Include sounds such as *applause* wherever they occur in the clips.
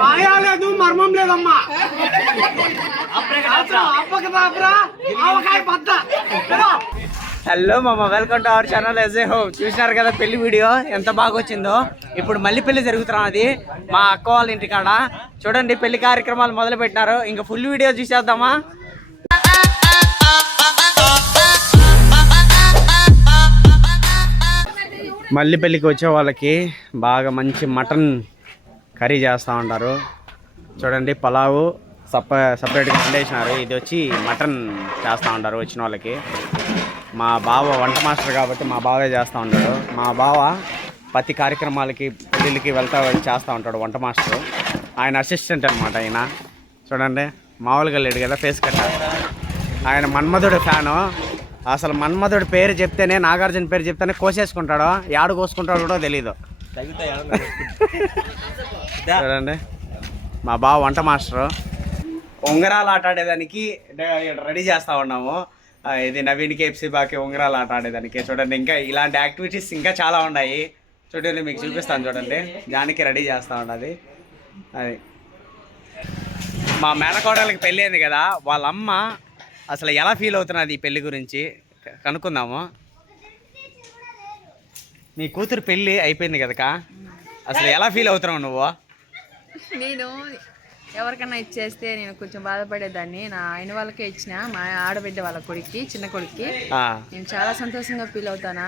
మాయా లేదు మర్మం లేదమ్మా. హలో మామ. Welcome to our channel S A home చూసినారు కదా పెళ్ళి వీడియో? ఎంత బాగా వచ్చిందో ఇప్పుడు మళ్ళీ పెళ్ళి జరుగుతున్నది మా అక్క వాళ్ళ ఇంటికాడ చూడండి పెళ్ళి కార్యక్రమాలు మొదలు పెట్టినారు ఇంకా ఫుల్ వీడియో చూసేద్దామా? మళ్ళీ పెళ్ళికి వచ్చే వాళ్ళకి బాగా మంచి మటన్ కర్రీ చేస్తూ ఉంటారు. చూడండి పలావు సప సపరేట్గా వండేసినారు. ఇది వచ్చి మటన్ చేస్తూ ఉంటారు వచ్చిన వాళ్ళకి. మా బావ వంట మాస్టర్ కాబట్టి మా బావే చేస్తూ ఉంటాడు. మా బావ ప్రతి కార్యక్రమాలకి పెళ్ళిళ్ళకి వెళ్తా చేస్తూ ఉంటాడు వంట మాస్టర్. ఆయన అసిస్టెంట్ అనమాట ఆయన చూడండి మామూలుగా లేడు కదా ఫేస్ కట్ట. ఆయన మన్మధుడు ఫ్యాను. అసలు మన్మధుడు పేరు చెప్తేనే నాగార్జున పేరు చెప్తేనే కోసేసుకుంటాడో యాడు కోసుకుంటాడో కూడా తెలీదు. *laughs* చూడండి. మా బావ వంట మాస్టరు. ఉంగరాలు ఆట ఆడేదానికి రెడీ చేస్తూ ఉన్నాము. ఇది నవీన్ కేఎఫ్సీ బాకి ఉంగరాలు ఆట ఆడేదానికి చూడండి ఇంకా ఇలాంటి యాక్టివిటీస్ ఇంకా చాలా ఉన్నాయి. చూడండి మీకు చూపిస్తాను చూడండి. దానికి రెడీ చేస్తూ ఉన్నది. అది. మా మేనకోడలకి పెళ్ళి అయింది కదా వాళ్ళ అమ్మ అసలు ఎలా ఫీల్ అవుతున్నది ఈ పెళ్ళి గురించి? కనుక్కుందాము. మీ కూతురు పెళ్ళి అయిపోయింది కదకా అసలు ఎలా ఫీల్ అవుతున్నావు నువ్వు? నేను ఎవరికన్నా ఇచ్చేస్తే నేను కొంచెం బాధపడేదాన్ని. నా ఆయన వాళ్ళకే ఇచ్చిన మా ఆడబిడ్డ వాళ్ళ కొడుక్కి చిన్న కొడుక్కి. నేను చాలా సంతోషంగా ఫీల్ అవుతానా?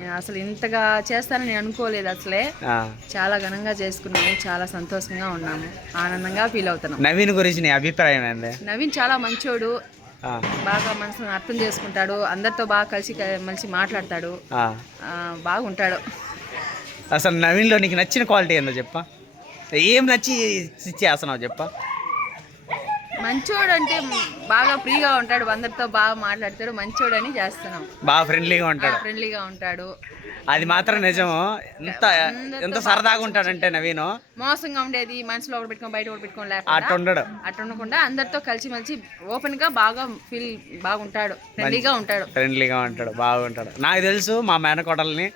నేను అసలు ఇంతగా చేస్తానని నేను అనుకోలేదు అసలే. చాలా ఘనంగా చేసుకున్నాము చాలా సంతోషంగా ఉన్నాము ఆనందంగా ఫీల్ అవుతున్నాం. నవీన్ గురించి నీ అభిప్రాయం నవీన్ చాలా మంచోడు బాగా మనసును అర్థం చేసుకుంటాడు అందరితో బాగా కలిసి కలిసి మాట్లాడతాడు. బాగుంటాడు. అసలు నవీన్లో నీకు నచ్చిన క్వాలిటీ ఏందో చెప్ప. ఏం నచ్చి ఇచ్చేస్తున్నావు చెప్ప. మంచోడు అంటే బాగా ఫ్రీగా ఉంటాడు అందరితో బాగా మాట్లాడతాడు మంచోడు అని చేస్తున్నాం. బాగా ఫ్రెండ్లీగా ఉంటాడు. ఫ్రెండ్లీగా ఉంటాడు. అది మాత్రం నిజము. ఎంత ఎంత సరదాగా ఉంటాడంటే నవీను. మోసంగా ఉండేది మనసులో ఒకటి పెట్టుకొని బయట ఒకటి పెట్టుకొని అటు లేకుండా అట్లా ఉండకుండా అందరితో కలిసి మెలిసి ఓపెన్గా బాగా ఫీల్ బాగుంటాడు. ఫ్రెండ్లీగా ఉంటాడు. ఫ్రెండ్లీగా ఉంటాడు బాగుంటాడు నాకు తెలుసు మా మేనకోడల్ని.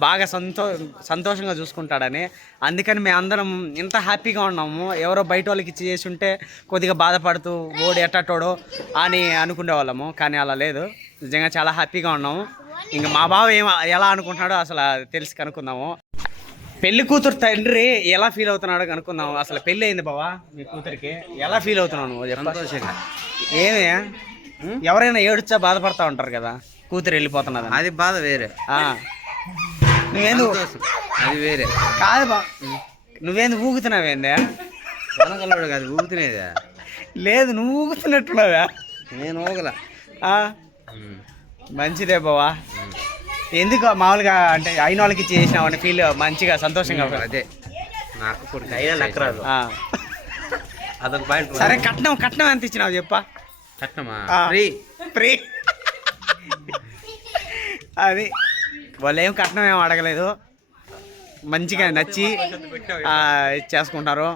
బాగా సంతో సంతోషంగా చూసుకుంటాడని. అందుకని మేము అందరం ఇంత హ్యాపీగా ఉన్నాము. ఎవరో బయట వాళ్ళకి ఇచ్చి చేసి ఉంటే కొద్దిగా బాధపడుతూ ఓడి ఎట్టటోడో అని అనుకునే వాళ్ళము కానీ అలా లేదు. నిజంగా చాలా హ్యాపీగా ఉన్నాము. ఇంకా మా బావ ఏం ఎలా అనుకుంటున్నాడో అసలు తెలిసి కనుక్కుందాము. పెళ్ళి కూతురు తండ్రి ఎలా ఫీల్ అవుతున్నాడో కనుక్కుందాము. అసలు పెళ్ళి అయింది బావా మీ కూతురికి? ఎలా ఫీల్ అవుతున్నావు నువ్వు? చెప్ప. ఏమి? ఎవరైనా ఏడుచా బాధపడతా ఉంటారు కదా? కూతురు వెళ్ళిపోతున్నది అది బాధ వేరే. నువ్వేందు అది వేరే. కాదు బా నువ్వేందు ఊగుతున్నావేందే? వెనకలోడు కాదు ఊగుతునేదా లేదు నువ్వు ఊగుతున్నట్టున్నావా. నేను ఊగల. ఆ, మంచిదే బావా. ఎందుకు మామూలుగా అంటే అయిన వాళ్ళకి చేసినావు అని ఫీల్ మంచిగా సంతోషంగా అదే. నాకు అయినా నక్కరాదు. అదొక పాయింట్ సరే కట్నం కట్నం ఎంత ఇచ్చినావు చెప్పా? కట్టమా ఆ. ఫ్రీ. ఫ్రీ. అది. వాళ్ళు ఏం కట్నం ఏం అడగలేదు. మంచిగా నచ్చి చేసుకుంటారు.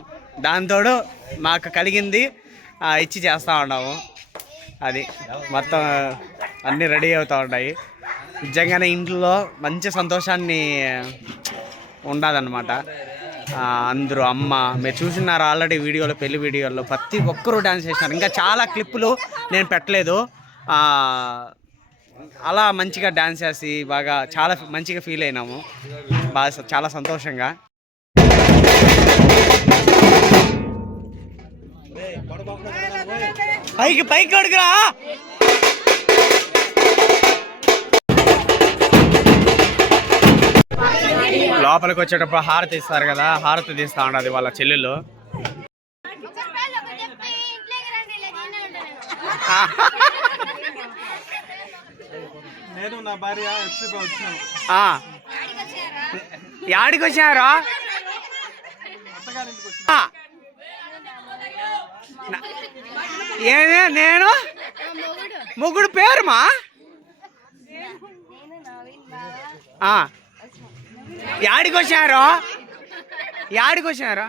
దాంతోడు మాకు కలిగింది ఇచ్చి చేస్తూ ఉన్నాము. అది మొత్తం అన్నీ రెడీ అవుతూ ఉన్నాయి. నిజంగానే ఇంట్లో మంచి సంతోషాన్ని ఉండదన్నమాట అందరూ అమ్మ మీరు చూసినారు ఆల్రెడీ వీడియోలో పెళ్ళి వీడియోలో. ప్రతి ఒక్కరూ డ్యాన్స్ చేసినారు. ఇంకా చాలా క్లిప్పులు నేను పెట్టలేదు. అలా మంచిగా డాన్స్ చేసి బాగా చాలా మంచిగా ఫీల్ అయినాము. బాగా చాలా సంతోషంగా. పైకి పైకి అడుగురా. లోపలికి వచ్చేటప్పుడు హారతి ఇస్తారు కదా హారతి తీస్తా ఉండదు వాళ్ళ చెల్లెలు. *laughs* నేను నా భార్య. యాడికి. నా- ఏమే నేను? ముగ్గుడు పేరుమా? ఆ. యాడికి వచ్చారు? యాడికి అది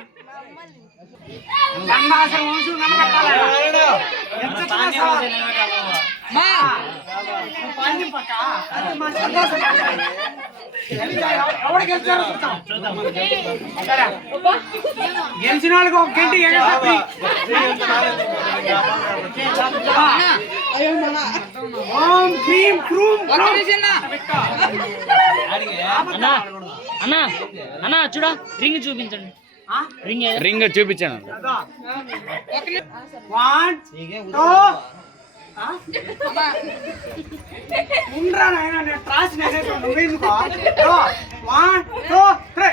మా. ఎవరు గెలిచారో చూద్దాం. గెలిచిన వాళ్ళకి ఒక గంట ఎగసాపి ఓం క్రీం క్రూం అన్నా అన్నా చూడ రింగ్ చూపించండి రింగ్. రింగ్ చూపించాను వన్ టూ ఉండరా నాయన నేను ట్రాస్ నేసేసి నువ్వెందుకో? One two three.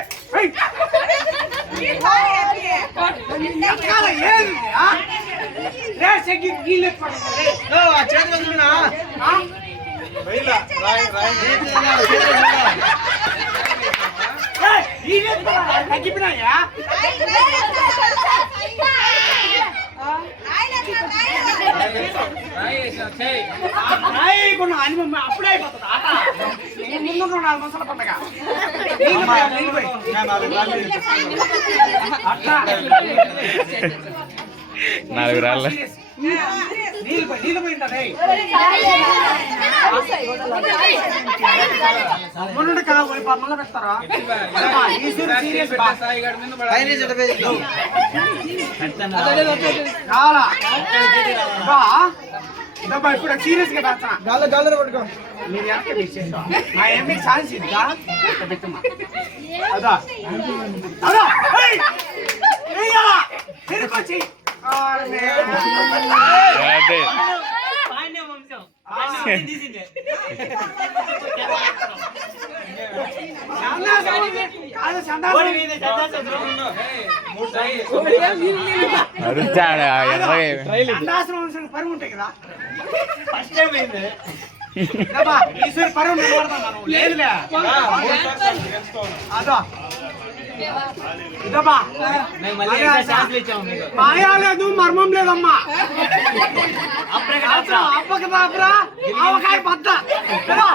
తగ్గిపోయినాయా? రాయకుండా అని మమ్మీ అప్పుడే అయిపోతుంది ఆట నేను ముందు నాలుగు మసాల పండగ అట్లా. నాలుగు రాళ్ళ. ఇప్పుడు సీరియస్గా పెడతా. మీరు ఎంత విశేషం మా ఛాన్స్ ఇద్దా? పెట్టమ్మా అదా. అదా. ఏయ్! ఏయ్యా! తిరుపతి ఆర్నే. అదే సందాసం. కాదు, సందాసం. అరుచాడు ఎర్రగా సందాసం వంశం పరువు ఉంటాయి కదా ఫస్ట్ టైం అయింది ఇదబ్బా, ఈశ్వరి పరువు నిలబడతాను మనం. లేదులే అదో ఇదబ్బా అదే అసలు. మాయా లేదు మర్మం లేదమ్మా. అప్పక ఆవకాయ ఏదో,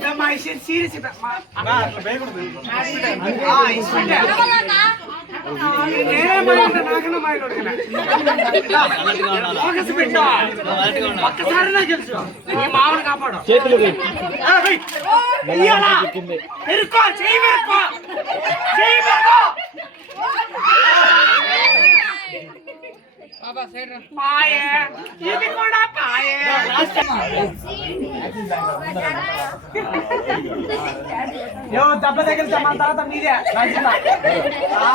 ఏయ్. ఆ, నాకురా ఇది. ఇదమ్మా, ఈ సీన్ సీరియస్ ఇద- మా- ఆ, ఇస్తుంటే. నేనే మైండ్ నాకన్నా మైండ్ ఉడకలే. ఫోకస్ పెట్టు. ఒక్కసారి నాకు తెలుసు ఈ మామూలు కాపాడు చేతులు పెరుకో చెయ్యి పెరుకో చెయ్యి పెరుకో పాయే ఇది కూడా పాయే యో దెబ్బ తగిలితే మన తర్వాత మీదే రాజుల. ఆ,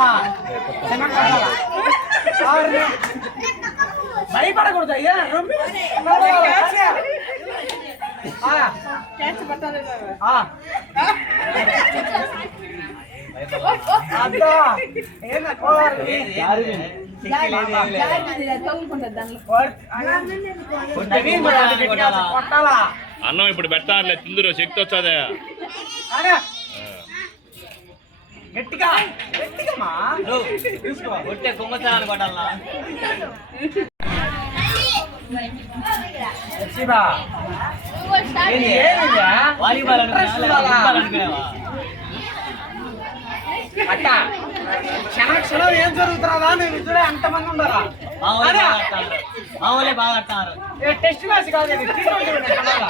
చిన్న కొట్టాల. ఆర్రే. భయపడకూడదు అయ్యా రమ్మి. ఆ. ఆ. అద్దా. ఏంది? ఓర్ని. ఓర్- నవీన్ కూడా గట్టిగా కొట్టాలా అన్నం ఇప్పుడు పెట్టాలే తిందురు శక్తి వచ్చాదే అరే. గట్టిగా గట్టిగా మా కొట్టే కుంభస్థానాన్ని కొట్టాలనా శివా ఇది ఏమిరా? వాలీబాల్ అనుకున్నా Interest లేదా ఉండాలా? ఫుట్బాల్ అనుకునేవా అట్ట క్షణ క్షణం ఏం జరుగుతుందా నేను ఇద్దరే అంతమంది ఉండాలా మా ఊళ్ళే అరే, బాగా ఆడతారు. టెస్ట్ మ్యాచ్ కాదు ఇది T20 ఉంది, చూడాలా?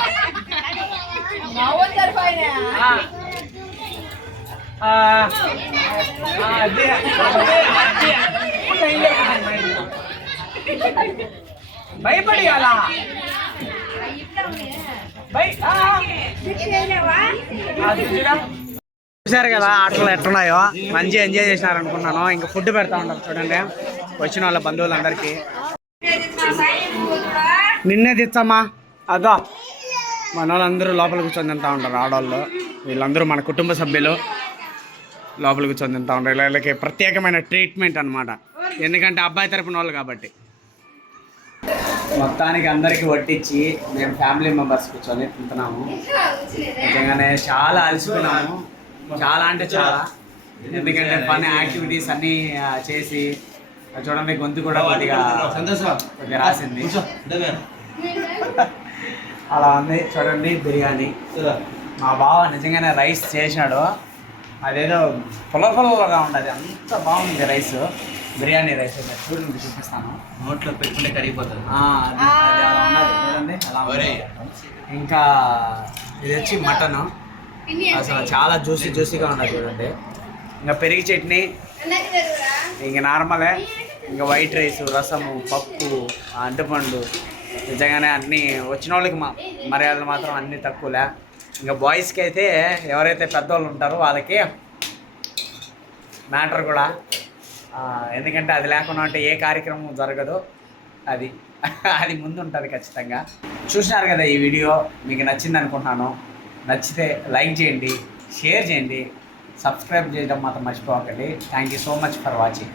ఆ. ఆ, ఆ, అదే, అదే, అదే. భయపడి అలా భయ చూసారు చూశారు కదా ఆటలు ఎట్లున్నాయో మంచిగా ఎంజాయ్ చేసినారు అనుకున్నాను ఇంకా ఫుడ్ పెడతా ఉంటారు చూడండి. వచ్చిన వాళ్ళ బంధువులందరికీ. నిన్నే తెచ్చమ్మా. అదో మన వాళ్ళందరూ లోపల కూర్చొని తింటా ఉంటారు ఆడవాళ్ళు వీళ్ళందరూ మన కుటుంబ సభ్యులు. లోపల కూర్చొని తింటా ఉంటారు. వీళ్ళకి ప్రత్యేకమైన ట్రీట్మెంట్ అన్నమాట. ఎందుకంటే అబ్బాయి తరపున వాళ్ళు కాబట్టి. మొత్తానికి అందరికీ వడ్డించి మేము ఫ్యామిలీ మెంబర్స్ కూర్చొని తింటున్నాము. నిజంగానే చాలా అలసిపోయినాము. చాలా అంటే చాలా. ఎందుకంటే ఫన్ యాక్టివిటీస్ అన్నీ చేసి చూడండి గొంతు కూడా కొద్దిగా కొద్దిగా రాసింది. అలా ఉంది. చూడండి బిర్యానీ. మా బావ నిజంగానే రైస్ చేశాడు. అదేదో పుల్ల పుల్లగా ఉండదు అంత బాగుంది రైస్. బిర్యానీ రైస్ అయితే చూడండి చూపిస్తాను. నోట్లో పెట్టుకుంటే కరిగిపోతుంది. చూడండి అలా. ఇంకా ఇది వచ్చి మటన్. అసలు చాలా జ్యూసీ జ్యూసీగా ఉన్నది చూడండి. ఇంకా పెరిగి చట్నీ. ఇంక నార్మలే. ఇంకా వైట్ రైస్ రసము పప్పు అంటుపండు నిజంగానే అన్నీ వచ్చిన వాళ్ళకి మా మర్యాదలు మాత్రం అన్నీ తక్కువలే. ఇంకా బాయ్స్కి అయితే ఎవరైతే పెద్దవాళ్ళు ఉంటారో వాళ్ళకి మ్యాటర్ కూడా. ఎందుకంటే అది లేకుండా అంటే ఏ కార్యక్రమం జరగదు. అది. *laughs* అది ముందు ఉంటుంది ఖచ్చితంగా. చూసినారు కదా ఈ వీడియో? మీకు నచ్చింది అనుకుంటున్నాను. నచ్చితే లైక్ చేయండి షేర్ చేయండి సబ్స్క్రైబ్ చేయడం మాత్రం మర్చిపోకండి. Thank you so much for watching